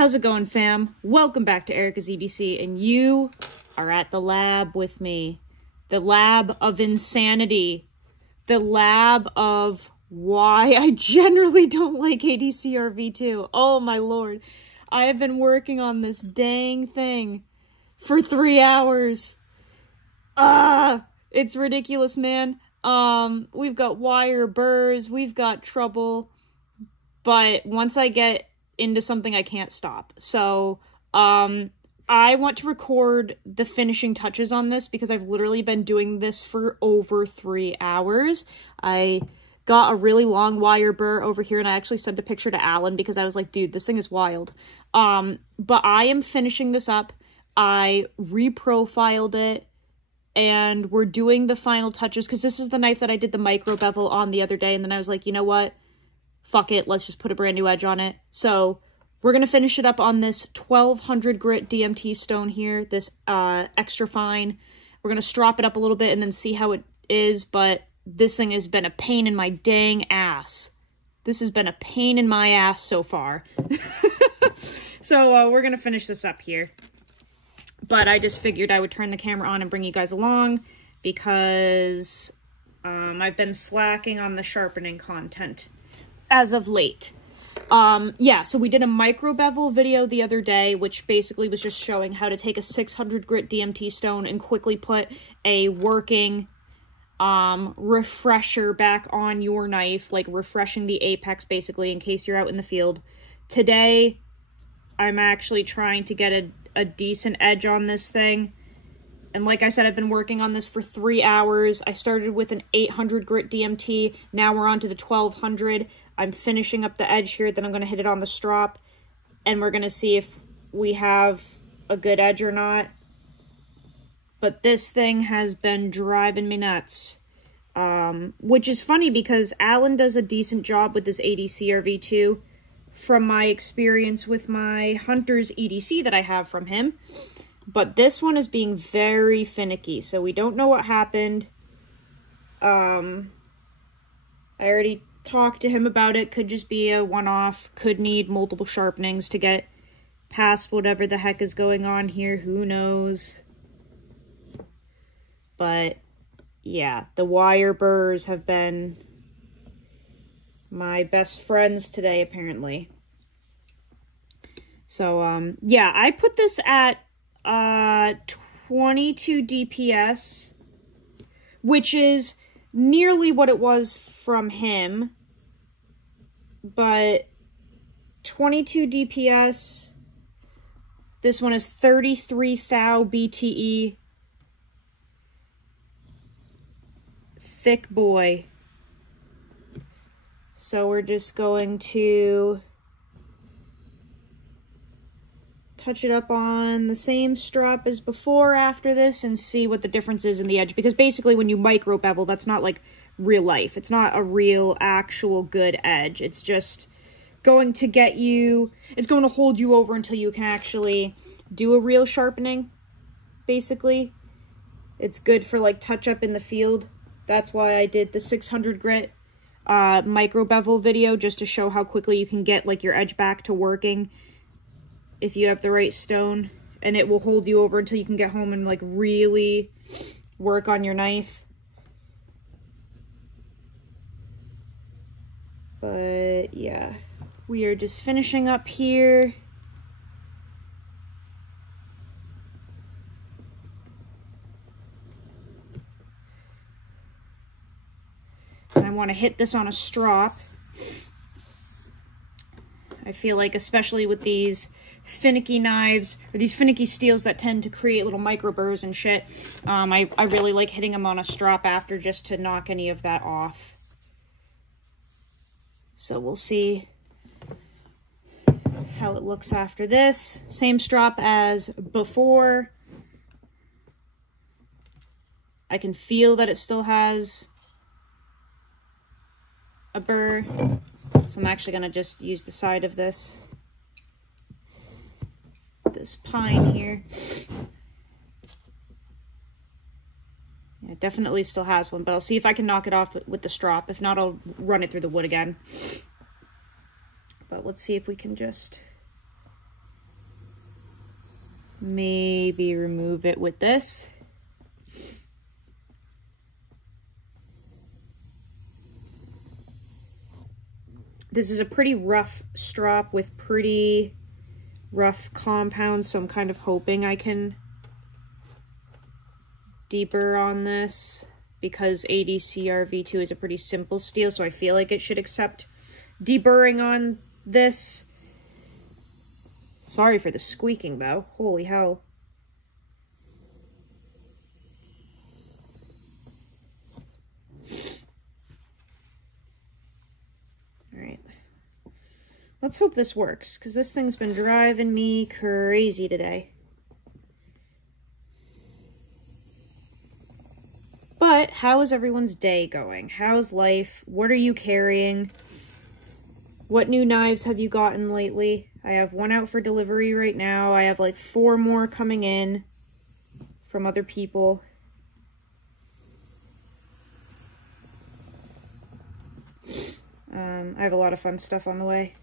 How's it going, fam? Welcome back to Erica's EDC, and you are at the lab with me. The lab of insanity. The lab of why I generally don't like ADCR V2. Oh my lord. I have been working on this dang thing for 3 hours. It's ridiculous, man. We've got wire burrs, we've got trouble, but once I get into something, I can't stop. So, I want to record the finishing touches on this because I've literally been doing this for over 3 hours. I got a really long wire burr over here, and I actually sent a picture to Alan because I was like, dude, this thing is wild. But I am finishing this up. I reprofiled it, and we're doing the final touches because this is the knife that I did the micro bevel on the other day, and then I was like, you know what? Fuck it, let's just put a brand new edge on it. So we're going to finish it up on this 1200 grit DMT stone here, this extra fine. We're going to strop it up a little bit and then see how it is, but this thing has been a pain in my dang ass. This has been a pain in my ass so far. So we're going to finish this up here. But I just figured I would turn the camera on and bring you guys along because I've been slacking on the sharpening content as of late. Yeah, so we did a micro bevel video the other day, which basically was just showing how to take a 600 grit DMT stone and quickly put a working refresher back on your knife, like refreshing the apex basically in case you're out in the field. Today, I'm actually trying to get a decent edge on this thing. And like I said, I've been working on this for 3 hours. I started with an 800 grit DMT. Now we're on to the 1200. I'm finishing up the edge here. Then I'm going to hit it on the strop. And we're going to see if we have a good edge or not. But this thing has been driving me nuts. Which is funny because Alan does a decent job with this ADCR V2 from my experience with my Hunter's EDC that I have from him. But this one is being very finicky, so we don't know what happened. I already talked to him about it. Could just be a one-off. Could need multiple sharpenings to get past whatever the heck is going on here. Who knows? But, yeah, the wire burrs have been my best friends today, apparently. So, yeah, I put this at 22 DPS, which is nearly what it was from him, but 22 DPS, this one is 33 thou BTE, thick boy. So we're just going to touch it up on the same strop as before after this and see what the difference is in the edge. Because basically when you micro bevel, that's not like real life. It's not a real, actual good edge. It's just going to get you, it's going to hold you over until you can actually do a real sharpening, basically. It's good for like touch up in the field. That's why I did the 600 grit micro bevel video, just to show how quickly you can get like your edge back to working if you have the right stone, and it will hold you over until you can get home and like really work on your knife. But yeah, we are just finishing up here. And I want to hit this on a strop. I feel like, especially with these finicky knives, or these finicky steels that tend to create little micro burrs and shit, I really like hitting them on a strop after, just to knock any of that off. So we'll see how it looks after this. Same strop as before. I can feel that it still has a burr, so I'm actually going to just use the side of this pine here. Yeah, it definitely still has one, but I'll see if I can knock it off with the strop. If not, I'll run it through the wood again. But let's see if we can just maybe remove it with this. This is a pretty rough strop with pretty rough compounds, so I'm kind of hoping I can deburr on this because ADCR-V2 is a pretty simple steel, so I feel like it should accept deburring on this. Sorry for the squeaking though, holy hell. Alright. Let's hope this works, because this thing's been driving me crazy today. But how is everyone's day going? How's life? What are you carrying? What new knives have you gotten lately? I have one out for delivery right now. I have like 4 more coming in from other people. I have a lot of fun stuff on the way.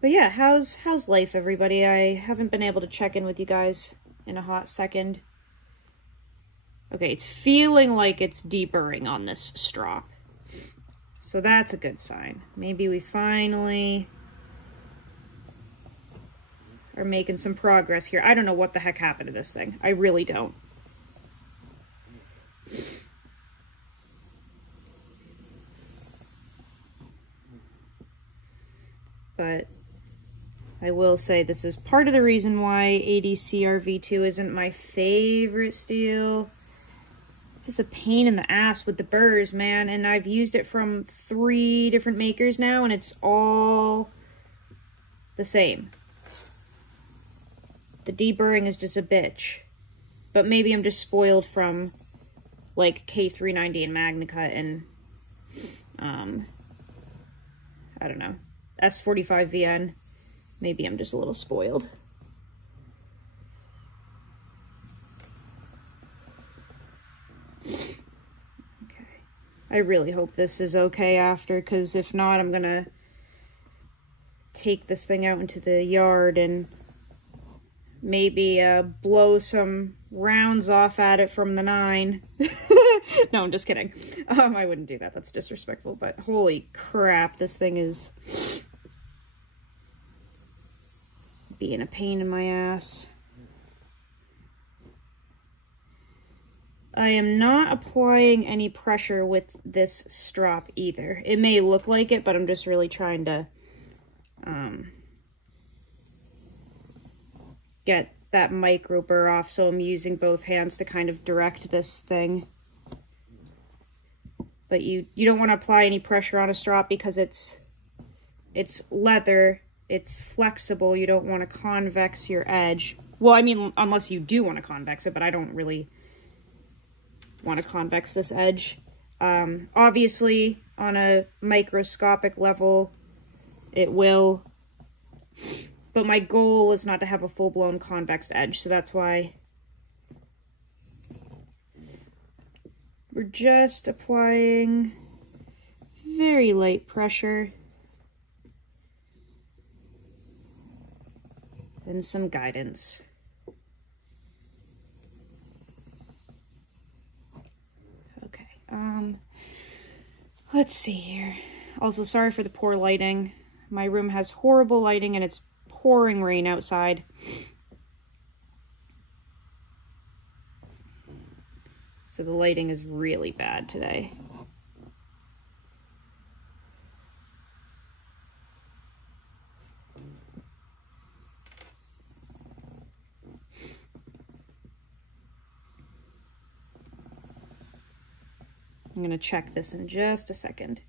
But yeah, how's life, everybody? I haven't been able to check in with you guys in a hot second. Okay, it's feeling like it's deburring on this strop. So that's a good sign. Maybe we finally are making some progress here. I don't know what the heck happened to this thing. I really don't. But I will say this is part of the reason why ADCR-V2 isn't my favorite steel. It's just a pain in the ass with the burrs, man. And I've used it from 3 different makers now, and it's all the same. The deburring is just a bitch. But maybe I'm just spoiled from, like, K390 and MagnaCut and, I don't know, S45VN. Maybe I'm just a little spoiled. Okay. I really hope this is okay after, because if not, I'm gonna take this thing out into the yard and maybe blow some rounds off at it from the 9. No, I'm just kidding. I wouldn't do that. That's disrespectful, but holy crap, this thing is being a pain in my ass. I am not applying any pressure with this strop either. It may look like it, but I'm just really trying to get that micro burr off, so I'm using both hands to kind of direct this thing. But you don't want to apply any pressure on a strop because it's leather. It's flexible. You don't want to convex your edge. Well, I mean, unless you do want to convex it, but I don't really want to convex this edge. Obviously, on a microscopic level, it will. But my goal is not to have a full-blown convex edge, so that's why we're just applying very light pressure and some guidance. Okay, let's see here. Also, sorry for the poor lighting. My room has horrible lighting and it's pouring rain outside. So the lighting is really bad today. I'm going to check this in just a second.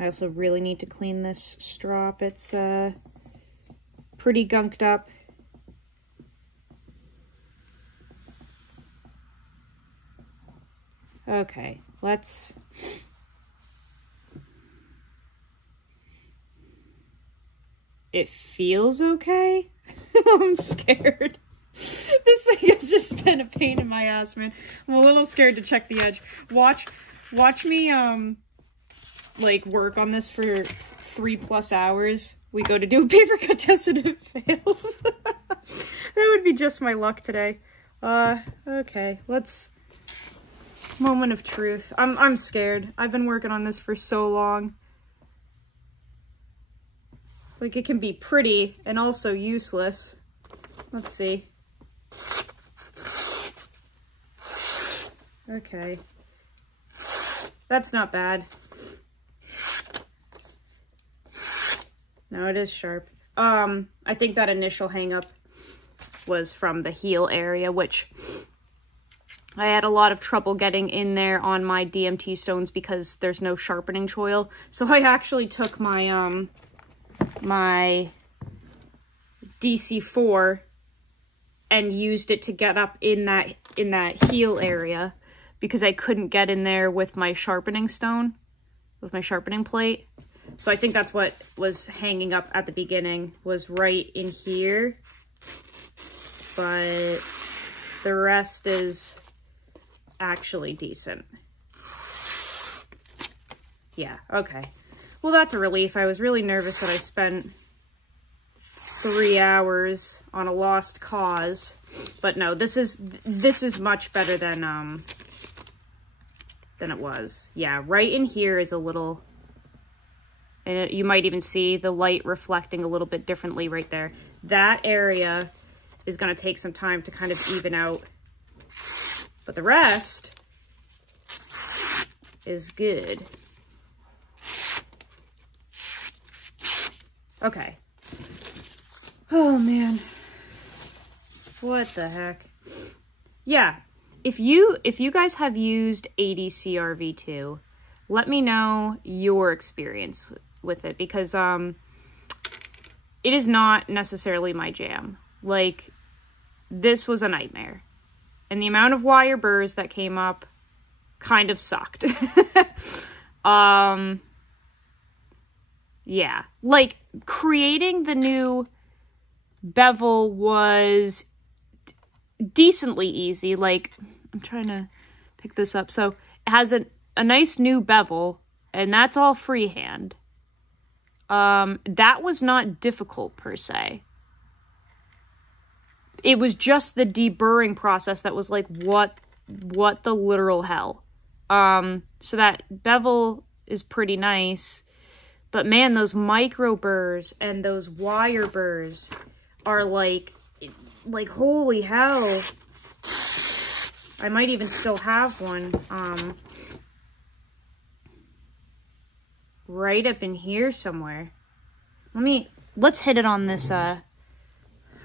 I also really need to clean this strop. It's pretty gunked up. Okay, let's... It feels okay? I'm scared. This thing has just been a pain in my ass, man. I'm a little scared to check the edge. Watch me, like, work on this for 3+ hours. We go to do a paper cut test and it fails. That would be just my luck today. Okay, let's... Moment of truth. I'm scared. I've been working on this for so long. Like, it can be pretty and also useless. Let's see. Okay. That's not bad. No, it is sharp. I think that initial hang-up was from the heel area, which I had a lot of trouble getting in there on my DMT stones because there's no sharpening choil. So I actually took my, my DC4 and used it to get up in that heel area because I couldn't get in there with my sharpening stone, with my sharpening plate. So I think that's what was hanging up at the beginning, was right in here. But the rest is actually decent. Yeah, okay. Well, that's a relief. I was really nervous that I spent 3 hours on a lost cause. But no, this is much better than it was. Yeah, right in here is a little... And you might even see the light reflecting a little bit differently right there. That area is going to take some time to kind of even out. But the rest is good. Okay. Oh, man. What the heck? Yeah. If you guys have used ADCRV2, let me know your experience with it, because it is not necessarily my jam. Like, this was a nightmare. And the amount of wire burrs that came up kind of sucked. Yeah. Like, creating the new bevel was decently easy. Like, I'm trying to pick this up. So, it has a nice new bevel, and that's all freehand. That was not difficult per se. It was just the deburring process that was like, what the literal hell? So that bevel is pretty nice, but man, those micro burrs and those wire burrs are like holy hell. I might even still have one, right up in here somewhere. Let's hit it on this, I'm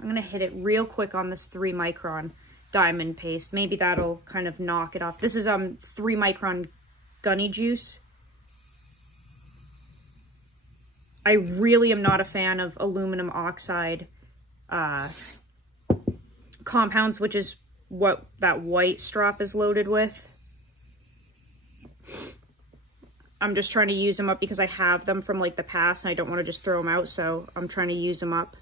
gonna hit it real quick on this 3 micron diamond paste. Maybe that'll kind of knock it off. This is 3 micron gunny juice. I really am not a fan of aluminum oxide compounds, which is what that white strop is loaded with. I'm just trying to use them up because I have them from like the past and I don't want to just throw them out, so I'm trying to use them up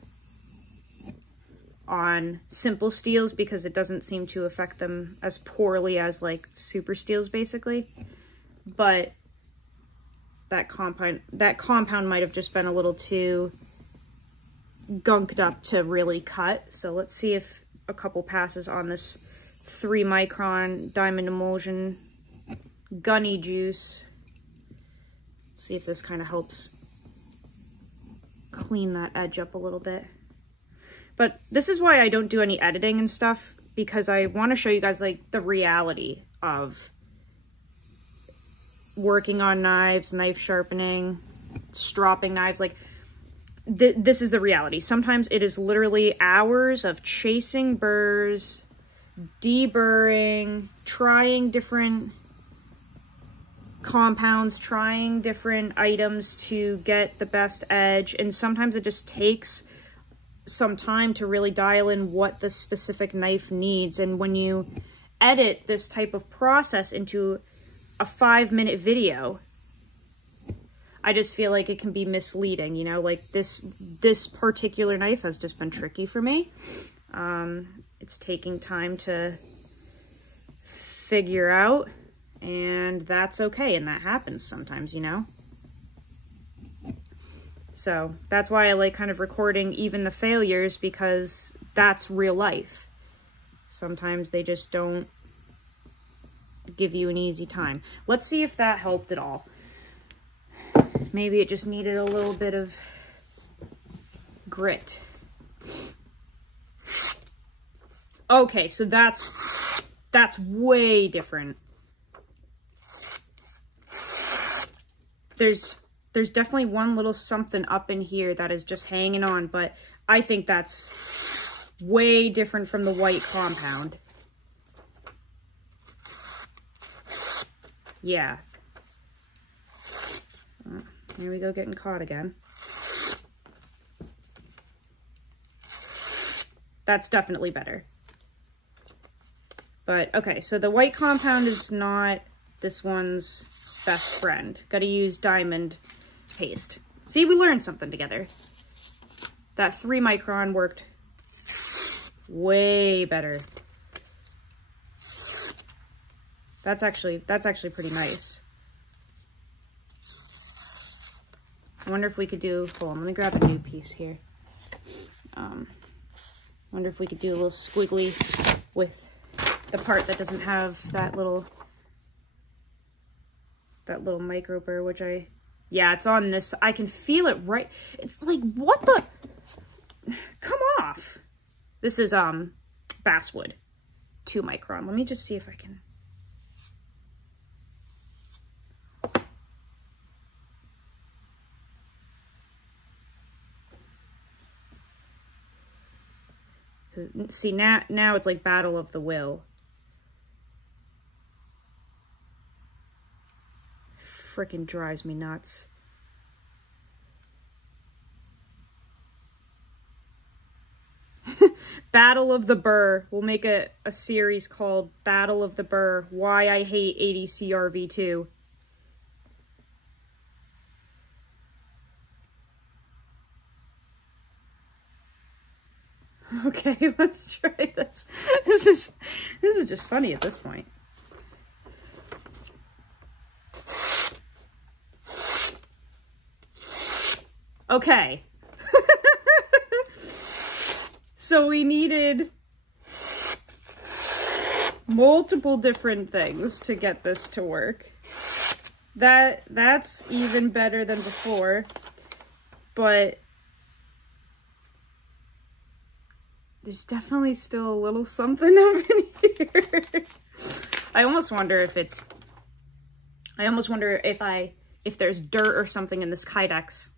on simple steels because it doesn't seem to affect them as poorly as like super steels basically. But that compound might have just been a little too gunked up to really cut. So let's see if a couple passes on this 3 micron diamond emulsion gunny juice. See if this kind of helps clean that edge up a little bit. But this is why I don't do any editing and stuff, because I want to show you guys like the reality of working on knives, knife sharpening, stropping knives. Like this is the reality. Sometimes it is literally hours of chasing burrs, deburring, trying different compounds, trying different items to get the best edge, and sometimes it just takes some time to really dial in what the specific knife needs. And when you edit this type of process into a 5-minute video, I just feel like it can be misleading, you know, like this particular knife has just been tricky for me. It's taking time to figure out, and that's okay, and that happens sometimes, you know. So that's why I like kind of recording even the failures, because that's real life. Sometimes they just don't give you an easy time. Let's see if that helped at all. Maybe it just needed a little bit of grit. Okay, so that's way different. There's definitely one little something up in here that is just hanging on, but I think that's way different from the white compound. Yeah. Here we go, getting caught again. That's definitely better. But, okay, so the white compound is not this one's best friend. Gotta use diamond paste. See, we learned something together. That 3 micron worked way better. That's actually pretty nice. I wonder if we could do, hold on, let me grab a new piece here. Wonder if we could do a little squiggly with the part that doesn't have that little micro burr, which yeah, it's on this. I can feel it right. It's like, what the? Come off. This is basswood, 2 micron. Let me just see if I can. See, now it's like Battle of the Will. Frickin' drives me nuts. Battle of the Burr. We'll make a series called Battle of the Burr. Why I Hate 80 CRV2. Okay, let's try this. This is just funny at this point. Okay. So we needed multiple different things to get this to work. That's even better than before, but there's definitely still a little something up in here. I almost wonder if there's dirt or something in this Kydex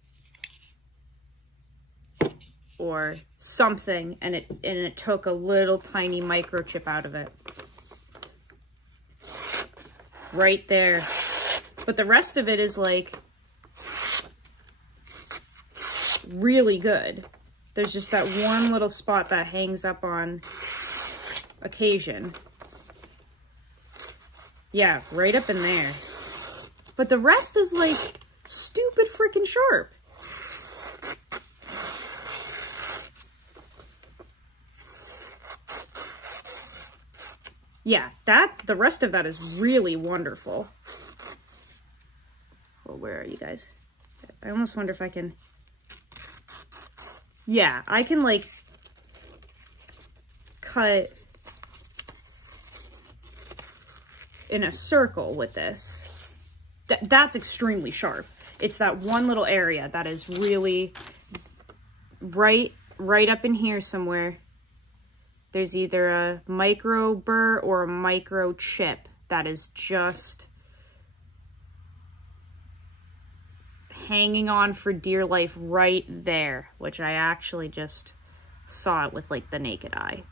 or something, and it took a little tiny microchip out of it. Right there. But the rest of it is like really good. There's just that one little spot that hangs up on occasion. Yeah, right up in there. But the rest is like stupid freaking sharp. Yeah, the rest of that is really wonderful. Well, where are you guys? I almost wonder if I can... Yeah, I can like cut in a circle with this. That's extremely sharp. It's that one little area that is really right up in here somewhere. There's either a micro burr or a micro chip that is just hanging on for dear life right there, which I actually just saw it with like the naked eye.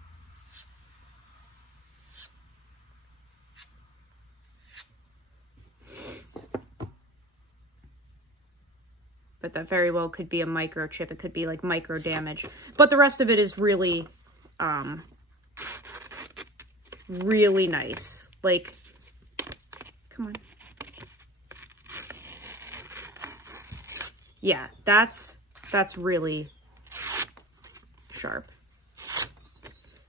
But that very well could be a microchip. It could be like micro damage. But the rest of it is really, really nice. Like, come on. Yeah, that's really sharp.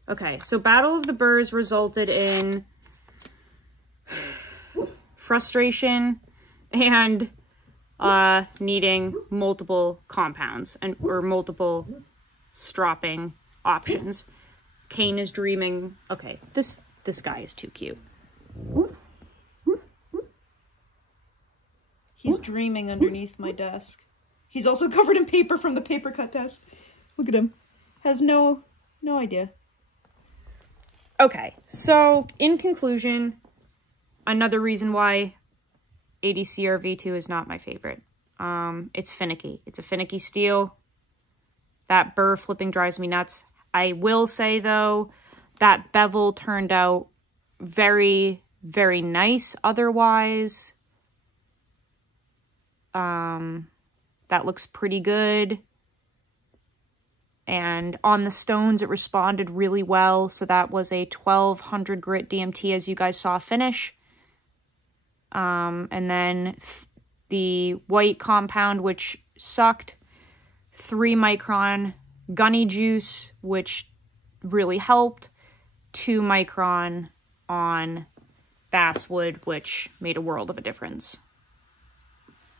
Okay, so Battle of the Burrs resulted in frustration and needing multiple compounds or multiple stropping options. Kane is dreaming. Okay, this guy is too cute. He's dreaming underneath my desk. He's also covered in paper from the paper cut test. Look at him. Has no idea. Okay, so in conclusion, another reason why ADCR-V2 is not my favorite. It's finicky. It's a finicky steel. That burr flipping drives me nuts. I will say, though, that bevel turned out very, very nice otherwise. That looks pretty good. And on the stones, it responded really well. So that was a 1200 grit DMT, as you guys saw finish. And then the white compound, which sucked, 3 micron gunny juice, which really helped, 2 micron on basswood, which made a world of a difference.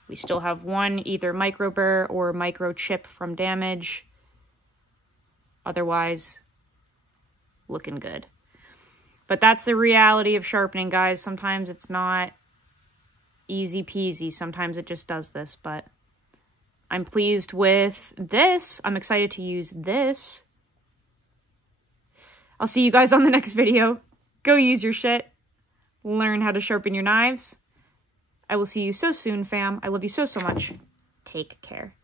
We still have 1 either micro burr or micro chip from damage. Otherwise, looking good. But that's the reality of sharpening, guys. Sometimes it's not easy peasy. Sometimes it just does this, but I'm pleased with this. I'm excited to use this. I'll see you guys on the next video. Go use your shit. Learn how to sharpen your knives. I will see you so soon, fam. I love you so, so much. Take care.